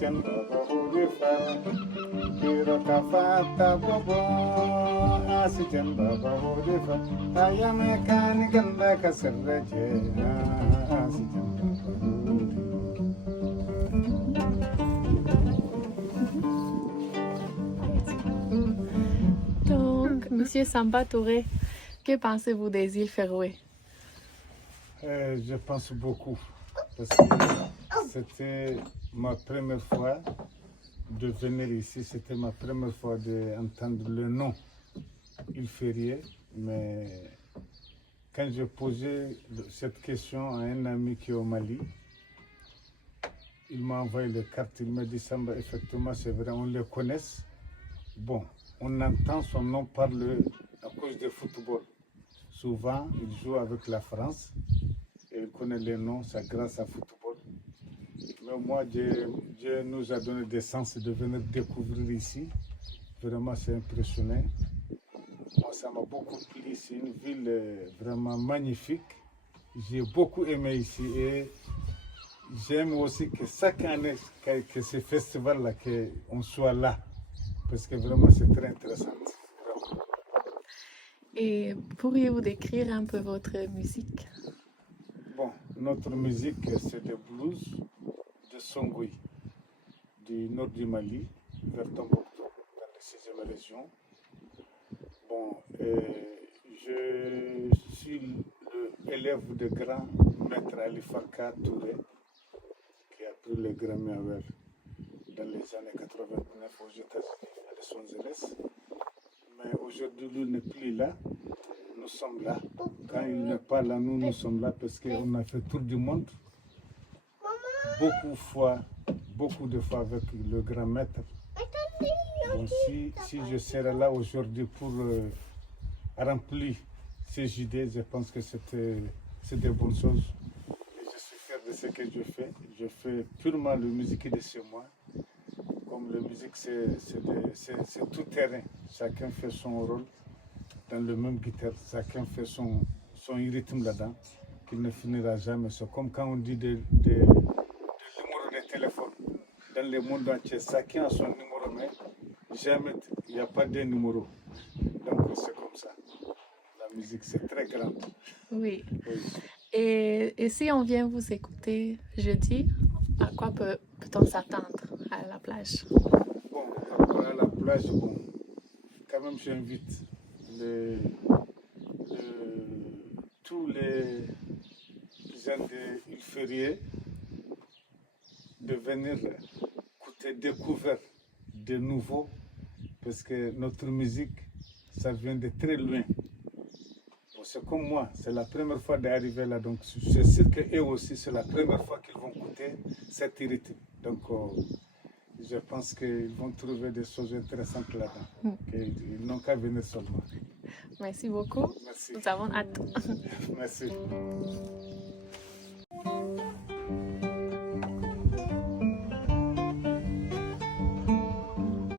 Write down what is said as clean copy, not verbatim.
Asijamba Bahurifa, Pirokafata Bobo, Asijamba Bahurifa, Ayame Ganda Kasarje, Asijamba Bahurifa. Donc, Monsieur Samba Touré, que pensez-vous des îles Féroé? Je pense beaucoup, parce que c'était ma première fois de venir ici, c'était ma première fois d'entendre le nom île Féroé, mais quand j'ai posé cette question à un ami qui est au Mali, il m'a envoyé les cartes, il m'a dit Samba, effectivement c'est vrai, on le connaît. Bon, on entend son nom parler à cause du football. Souvent, il joue avec la France et il connaît les noms, c'est grâce à football. Mais moi, Dieu nous a donné des sens de venir découvrir ici. Vraiment, c'est impressionnant. Moi, ça m'a beaucoup plu. C'est une ville vraiment magnifique. J'ai beaucoup aimé ici et j'aime aussi que chaque année, que ce festival-là, qu'on soit là. Parce que vraiment, c'est très intéressant. Vraiment. Et pourriez-vous décrire un peu votre musique? Bon, notre musique, c'est le blues de Songui, du nord du Mali, vers Tombouctou, dans la 6e région. Bon, je suis l'élève de grand maître Ali Farka Touré, qui a pris le Grammy Award dans les années 89 aux États-Unis, à Los Angeles. Mais aujourd'hui, lui n'est plus là. Nous sommes là. Quand il n'est pas là, nous sommes là parce qu'on a fait tour du monde. Beaucoup de fois avec le grand maître. Bon, si je serais là aujourd'hui pour remplir ces idées, je pense que c'est des bonnes choses. Et je suis fier de ce que je fais. Je fais purement la musique de chez moi. Comme la musique, c'est tout terrain. Chacun fait son rôle dans le même guitare. Chacun fait son rythme là-dedans, qui ne finira jamais. C'est comme quand on dit des numéros de téléphone. Dans le monde entier, chacun a son numéro, mais jamais il n'y a pas de numéro. Donc c'est comme ça. La musique, c'est très grand. Oui. Oui. Et si on vient vous écouter jeudi, à quoi peut-on s'attendre à la plage? Bon, à la plage, bon, quand même j'invite tous les gens de l'île Féroé de venir écouter, découvrir de nouveau, parce que notre musique, ça vient de très loin. Bon, c'est comme moi, c'est la première fois d'arriver là, donc c'est sûr qu'eux aussi, c'est la première fois qu'ils vont écouter cette rythme. Donc, je pense qu'ils vont trouver des choses intéressantes là-dedans. Ils n'ont qu'à venir seulement. Merci beaucoup. Merci. Nous avons hâte. Merci.